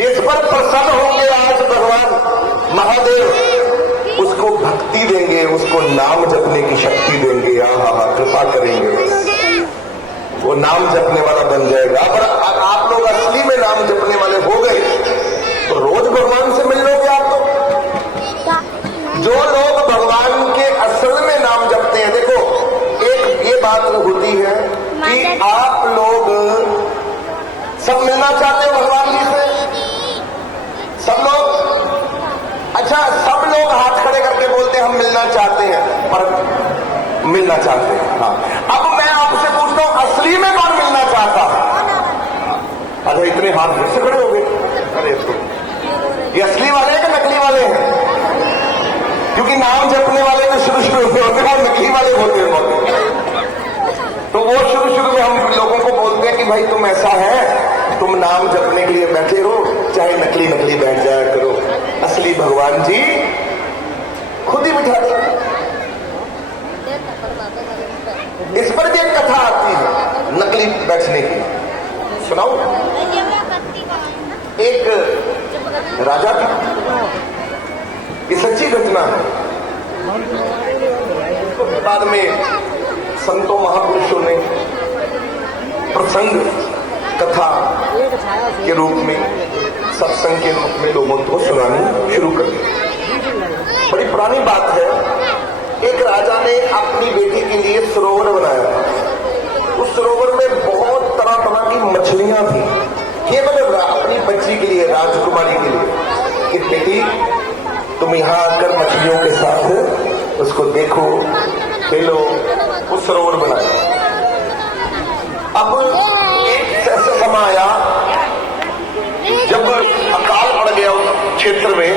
जिस पर प्रसन्न होंगे आज भगवान महादेव, उसको भक्ति देंगे, उसको नाम जपने की शक्ति देंगे। आहा, कृपा करेंगे, वो नाम जपने वाला बन जाएगा। अगर आप लोग असली में नाम जपने वाले हो गए तो रोज भगवान से मिल लोगे आप। तो जो लोग भगवान के असल में नाम जपते हैं, देखो एक ये बात होती है कि आप लोग सब मिलना चाहते हो भगवान जी से, सब लोग। अच्छा, सब लोग हाथ खड़े करके बोलते हैं हम मिलना चाहते हैं, पर मिलना चाहते हैं। हाँ, अब मैं आपसे पूछता हूं, असली में कौन मिलना चाहता है? अच्छा, इतने हाथ फिर से खड़े हो गए। अरे तो ये असली वाले हैं कि नकली वाले हैं? क्योंकि नाम जपने वाले तो शुरू में होते हैं और नकली वाले होते हैं। तो वो शुरू में हम लोगों को बोलते हैं कि भाई तुम ऐसा है, तुम नाम जपने के लिए बैठे हो, चाहे नकली नकली बैठ जाया करो, असली भगवान जी खुद ही बिठा देंगे। इस पर भी एक कथा आती है नकली बैठने की, सुनाओ। एक राजा था, ये सच्ची घटना है। बाद में संतों महापुरुषों ने प्रसंग कथा के रूप में, सत्संग के रूप में लोगों को सुनानी शुरू कर दी। बड़ी पुरानी बात है। एक राजा ने अपनी बेटी के लिए सरोवर बनाया। उस सरोवर में बहुत तरह तरह की मछलियां थी, केवल अपनी बच्ची के लिए, राजकुमारी के लिए, कि बेटी तुम यहां आकर मछलियों के साथ उसको देखो, खेलो। उस सरोवर बनाया। अब एक ऐसा समय आया जब अकाल पड़ गया उस क्षेत्र में,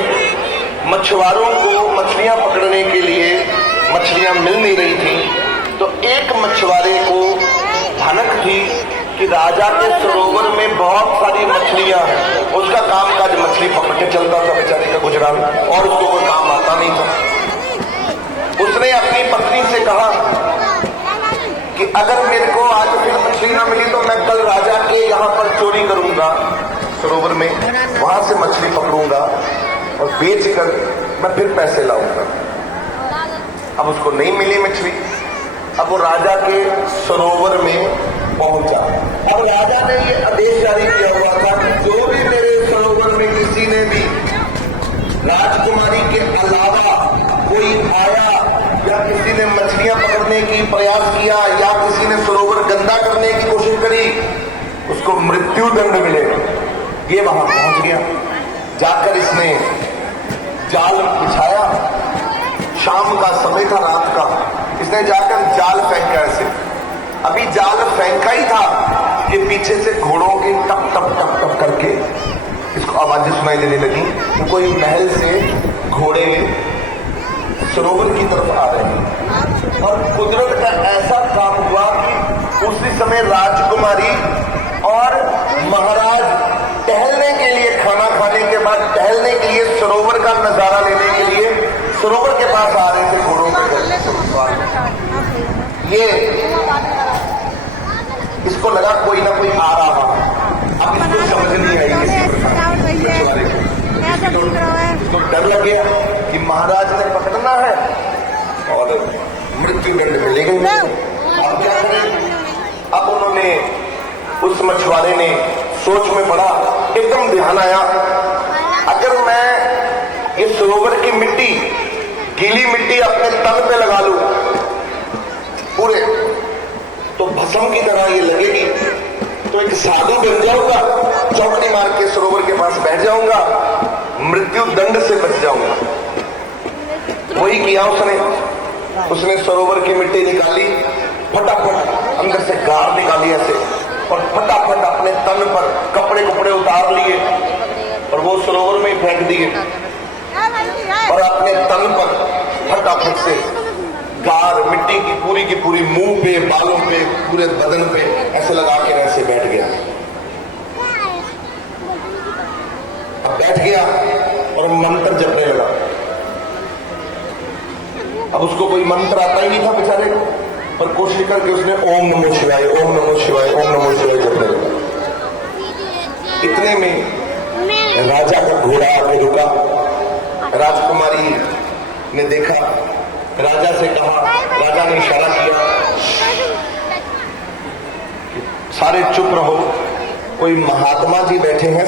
मछुआरों को मछलियां पकड़ने के लिए मछलियां मिल नहीं रही थी। तो एक मछुआरे को भनक थी कि राजा के सरोवर में बहुत सारी मछलियां हैं। उसका काम काज मछली पकड़ के चलता था बेचारे का गुजरान, और उसको कोई काम आता नहीं था। उसने अपनी पत्नी से कहा कि अगर मेरे को आज फिर मछली ना मिली तो मैं कल राजा के यहाँ पर चोरी करूंगा, सरोवर में वहां से मछली पकड़ूंगा और बेचकर मैं फिर पैसे लाऊंगा। अब उसको नहीं मिली मछली। अब वो राजा के सरोवर में पहुंचा। अब राजा ने ये आदेश जारी किया हुआ था कि जो भी मेरे सरोवर में किसी ने भी राजकुमारी के अलावा कोई आया या किसी ने मछलियां पकड़ने की प्रयास किया या किसी ने सरोवर गंदा करने की कोशिश करी, उसको मृत्यु दंड मिलेगा। ये वहां पहुंच गया। जाकर इसने जाल बिछाया। शाम का समय था, रात का। इसने जाकर जाल फेंका ऐसे। अभी जाल फेंका ही था कि पीछे से घोड़ों की टप टप टप टप करके इसको आवाजें सुनाई देने लगी। तो कोई महल से घोड़े सरोवर की तरफ आ रहे हैं। और कुदरत का ऐसा काम हुआ कि उसी समय राजकुमारी और महाराज टहलने के लिए, खाना खाने के बाद टहलने के लिए, सरोवर का नजारा लेने के लिए सरोवर के पास आ रहे थे घोड़ों के। ये इसको लगा कोई ना कोई आ रहा। अब इसको समझ नहीं आई इसको डर लग गया कि महाराज ने पकड़ना है और मृत्यु दंड मिलेगा। अब क्या करें? अब उन्होंने, उस मछुआरे ने सोच में पड़ा। एकदम ध्यान आया, अगर मैं ये सरोवर की मिट्टी, गीली मिट्टी अपने तन पे लगा लूं पूरे, तो भस्म की तरह ये लगेगी। तो एक साधु बन जाऊंगा, चौकड़ी मार के सरोवर के पास बैठ जाऊंगा, मृत्यु दंड से बच जाऊंगा। वही किया उसने सरोवर की मिट्टी निकाली, फटाफट अंदर से गार निकाली ऐसे, और फटाफट अपने तन पर कपड़े कपड़े उतार लिए और वो सरोवर में फेंक दिए। और अपने तन पर फटाफट से गार मिट्टी की पूरी मुंह पे, बालों पे, पूरे बदन पे ऐसे लगा के ऐसे बैठ गया। अब बैठ गया और मंत्र जपने लगा। अब उसको कोई मंत्र आता ही नहीं था बेचारे को, पर कोशिश करके उसने ओम नमो शिवाय, ओम नमो शिवाय, ओम नमो शिवाय जपने लगा। इतने में राजकुमारी ने देखा, राजा से कहा, राजा ने इशारा किया, सारे चुप रहो, कोई महात्मा जी बैठे हैं।